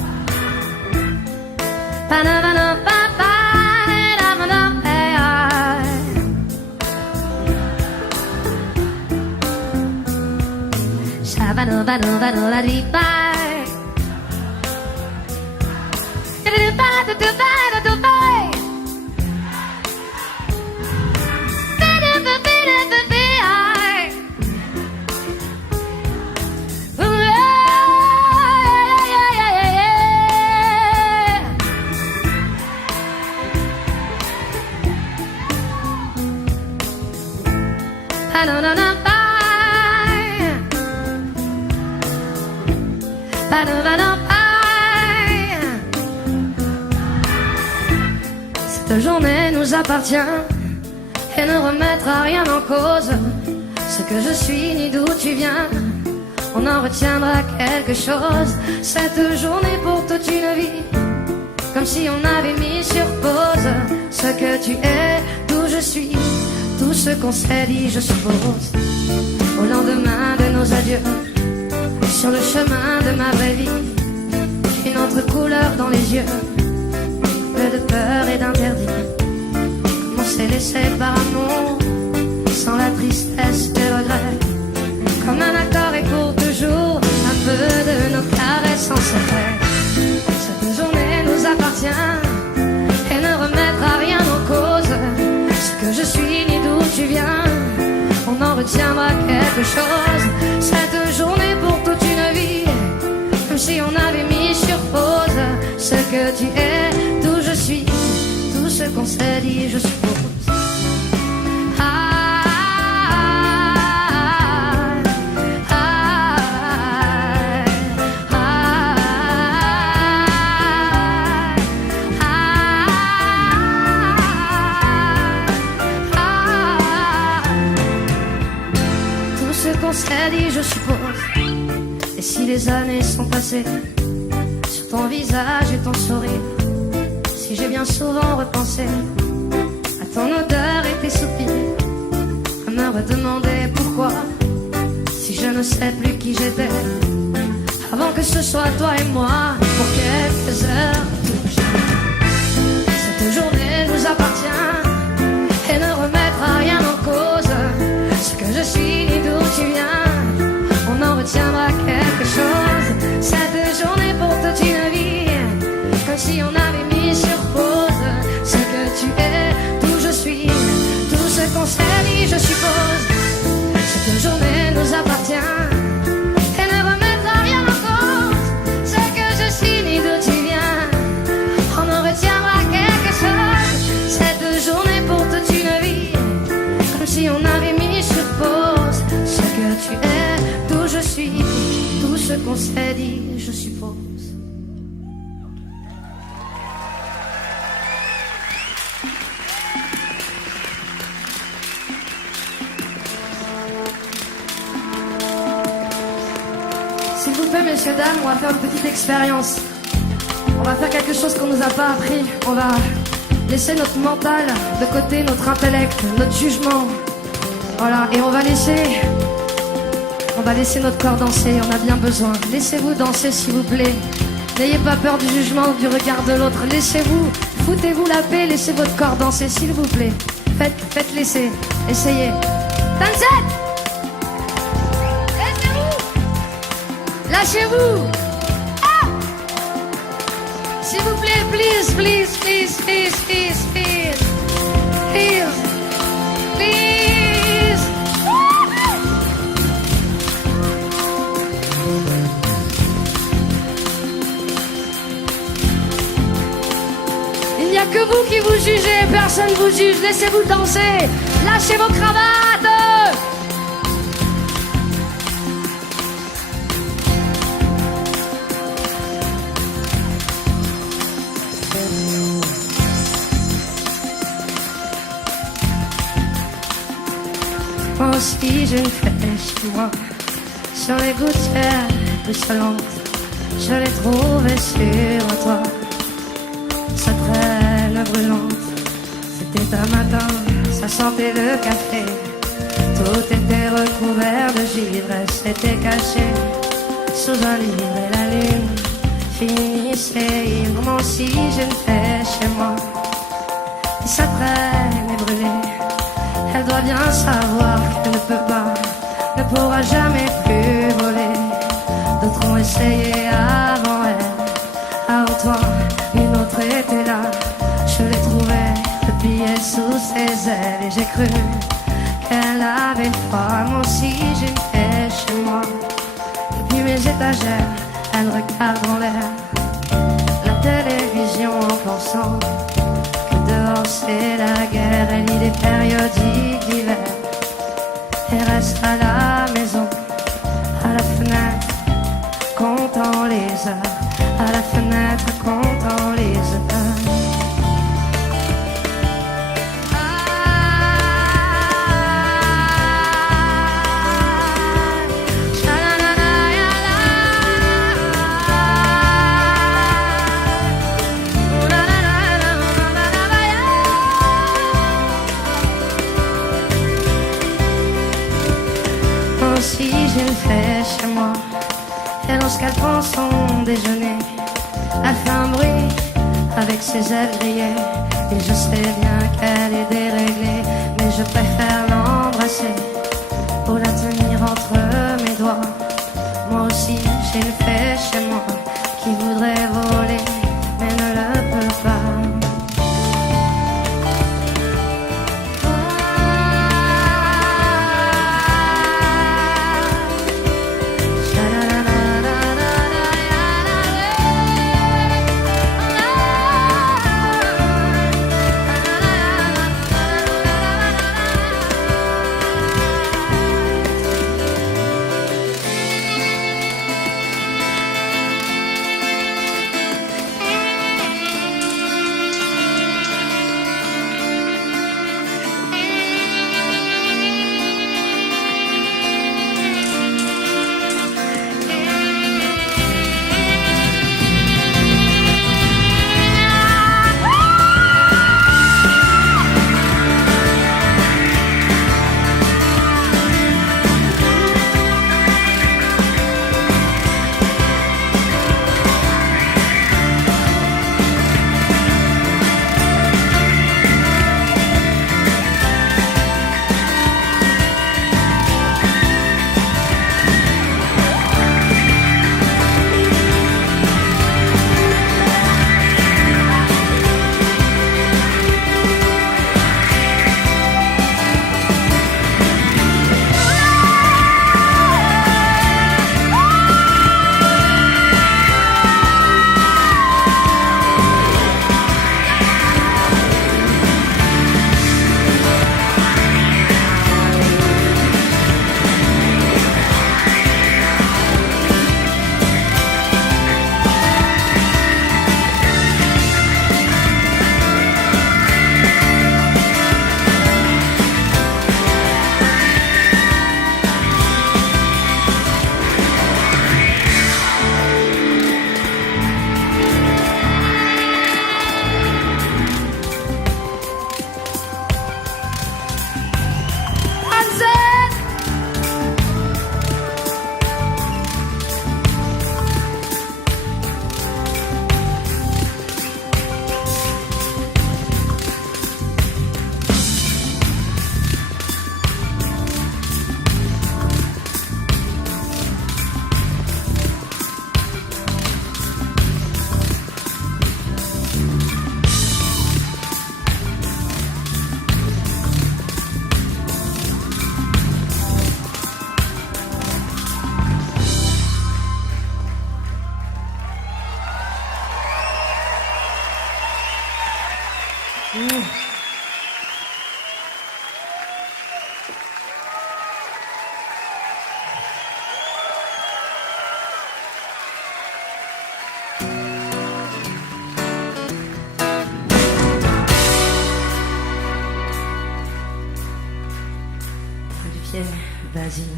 Ba-da-ba-da-ba-ba, da-da-ba-ba. Sha-ba-da-ba-da-ba-da-ba-dee-ba. Cette journée nous appartient et ne remettra rien en cause. Ce que je suis ni d'où tu viens, on en retiendra quelque chose. Cette journée pour toute une vie, comme si on avait mis sur pause ce que tu es, d'où je suis, tout ce qu'on s'est dit, je suppose. Au lendemain de nos adieux, sur le chemin de ma vraie vie, une autre couleur dans les yeux, peu de peur et d'interdit. On s'est laissé par amour, sans la tristesse des regrets. Comme un accord et pour toujours, un peu de nos caresses en secret. Cette journée nous appartient et ne remettra rien en cause. Ce que je suis ni d'où tu viens, on en retiendra quelque chose. Cette journée pour toute une vie, comme si on avait mis sur pause ce que tu es, d'où je suis, tout ce qu'on s'est dit, je suppose. On s'est dit, je suppose. Et si les années sont passées, sur ton visage et ton sourire, si j'ai bien souvent repensé à ton odeur et tes soupirs, à me redemander pourquoi, si je ne sais plus qui j'étais, avant que ce soit toi et moi, pour quelques heures, cette journée nous appartient et ne remettra rien en cause. Ce que je suis ni d'où tu viens, on en retiendra quelque chose. Cette journée pour toute une vie, comme si on avait mis sur pause ce que tu es, d'où je suis, tout ce qu'on s'est dit, je suppose. Cette journée nous appartient et ne remettra rien en cause. Ce que je suis ni d'où tu viens, on en retiendra quelque chose. Cette journée pour toute une vie, comme si on avait mis sur pause ce que tu es, d'où je suis, tout ce qu'on s'est dit, je suppose. S'il vous plaît, messieurs, dames, on va faire une petite expérience. On va faire quelque chose qu'on nous a pas appris. On va laisser notre mental de côté, notre intellect, notre jugement. Voilà, et on va laisser notre corps danser, on a bien besoin. Laissez-vous danser, s'il vous plaît. N'ayez pas peur du jugement ou du regard de l'autre. Laissez-vous, foutez-vous la paix, laissez votre corps danser, s'il vous plaît. Faites laisser, essayez. Dansez! Laissez-vous! Lâchez-vous! Ah! S'il vous plaît, please, please, please, please, please, please. Please. Please. Il n'y a que vous qui vous jugez, personne vous juge, laissez-vous danser, lâchez vos cravates. Moi aussi j'ai une flèche, tu vois, sur les gouttières ruisselantes, je l'ai trouvé sur un toit. Sa traîne brûlante, c'était un matin, ça sentait le café. Tout était recouvert de givre, elle s'était cachée sous un livre et la lune finissait ivre. Si je ne fais chez moi, et sa traîne est brûlée. Elle doit bien savoir qu'elle ne peut pas, ne pourra jamais plus voler. D'autres ont essayé avant elle, avant toi, une autre était là. Je l'ai trouvée, le billet sous ses ailes, et j'ai cru qu'elle avait froid. Moi aussi j'ai une paix chez moi. Depuis mes étagères, elle regarde en l'air la télévision en pensant que dehors c'est la guerre. Elle lit des périodiques d'hiver et reste à la maison, à la fenêtre, comptant les heures, à la fenêtre, comptant les heures. Si j'ai le fait chez moi, et lorsqu'elle prend son déjeuner, elle fait un bruit avec ses ailes grillées. Et je sais bien qu'elle est déréglée, mais je préfère l'embrasser pour la tenir entre mes doigts. Moi aussi j'ai le fait chez moi, qui voudrait voler mais ne le peut pas.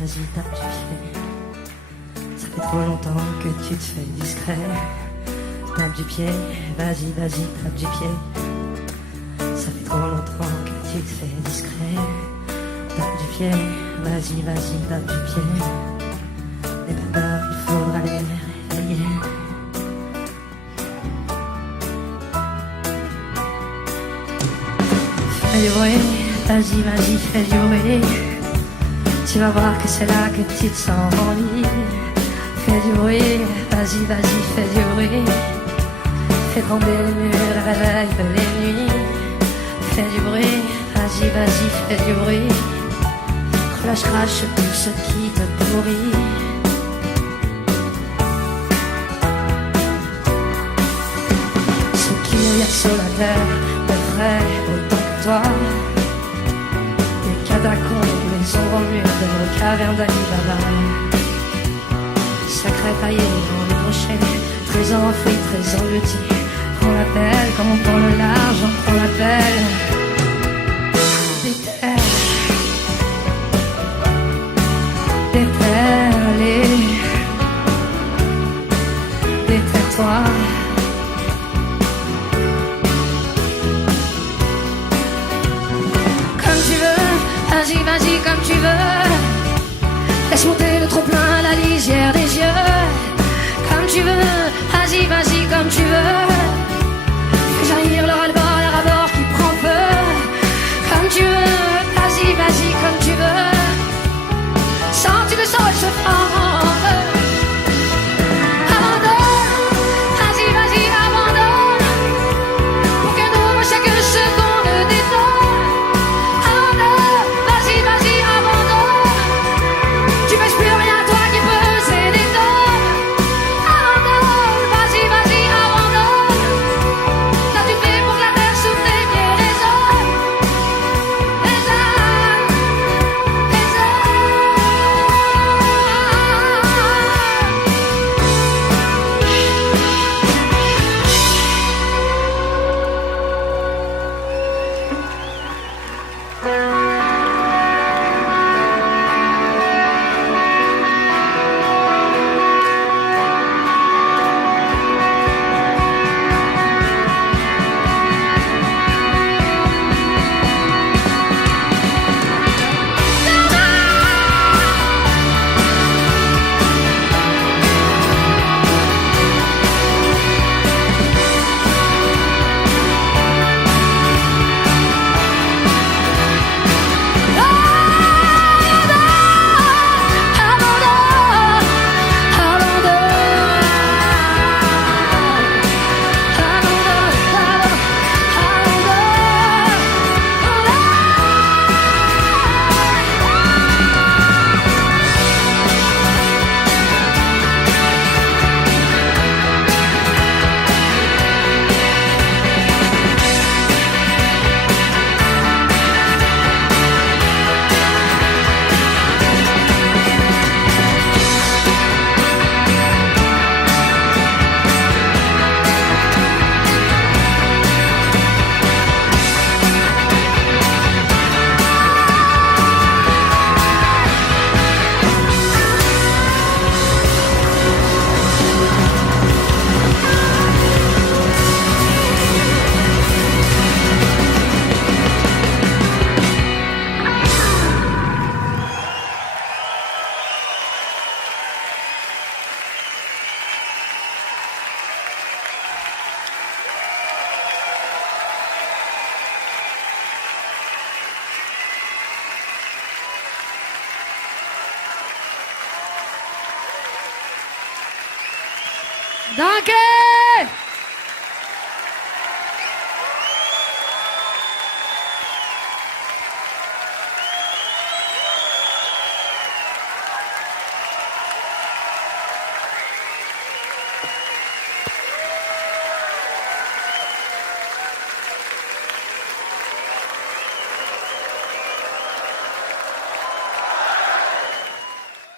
Vas-y, tape du pied. fait trop longtemps que tu te fais discret. Tape du pied, vas-y, vas-y, tape du pied. Ça fait trop longtemps que tu te fais discret. Tape du pied, vas-y, vas-y, tape du pied. Les peur, il faudra les réveiller. Fais du bruit, vas-y, vas-y, fais du bruit. Tu vas voir que c'est là que tu te sens en vie. Fais du bruit, vas-y, vas-y, fais du bruit. Fais trembler les murs, réveille les nuits. Fais du bruit, vas-y, vas-y, fais du bruit. Crache, crache tout ce qui te pourrit. Ce qu'il y a sur la terre est vrai autant que toi. Les catacombes, les ombres au mur de nos cavernes d'Alibaba. Secret taillé dans les rochers, trésor enfoui, trésor englouti. Prends la pelle comme on prend le large, on prend la pelle. Déterre-les, déterre-toi. Comme tu veux, vas-y, vas-y, comme tu veux. Laisse monter le trop-plein à la lisière des yeux. Comme tu veux, vas-y, vas-y, comme tu veux. Fais jaillir le ras-le-bas, le ras-bord qui prend feu. Comme tu veux, vas-y, vas-y, comme tu veux. Sens-tu le sol se fendre? Abandonne, vas-y, vas-y, abandonne. Pour que nous, chaque seconde détonne. Abandonne, vas-y, vas-y, abandonne. Tu pèses plus rien, toi qui pesais des tonnes. Abandonne, vas-y, vas-y, abandonne. T'as-tu fait pour que la terre souffle des pieds des hommes? Les âmes, les âmes. Danke!